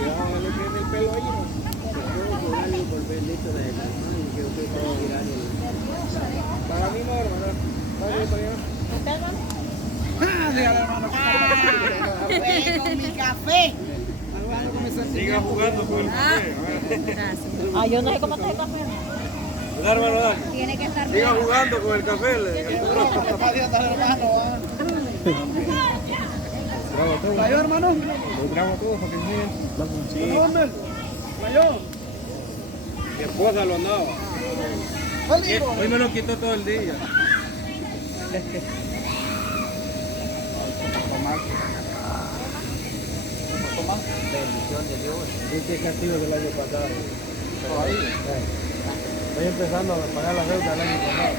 Cuidado, le tiene el pelo ahí. Para mí no, hermano. Dígale, hermano. Con mi café. Siga jugando con el café. Yo no sé cómo está el café. Dale, hermano, dale. Tiene que estar Siga jugando con el café. Bravo todo. ¿Cayó, hermano? Bravo todo para que miren. Sí. ¿Cayó? Mi esposa lo andaba. Hoy me lo quitó todo el día. Bendición de Dios. Este castigo del año pasado. Ahí. Estoy empezando a pagar la deuda del año pasado.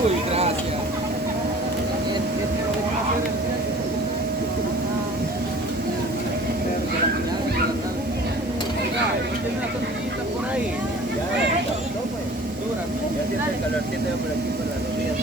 Uy, gracias. Tiene una tortillita por ahí. Ya siente el calorcito por aquí por las rodillas.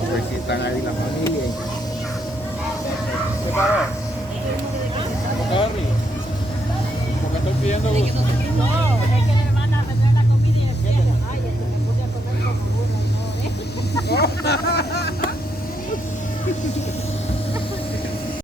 Pues si están ahí la familia. ¿Qué pasó? ¿Por qué estoy pidiendo gusto?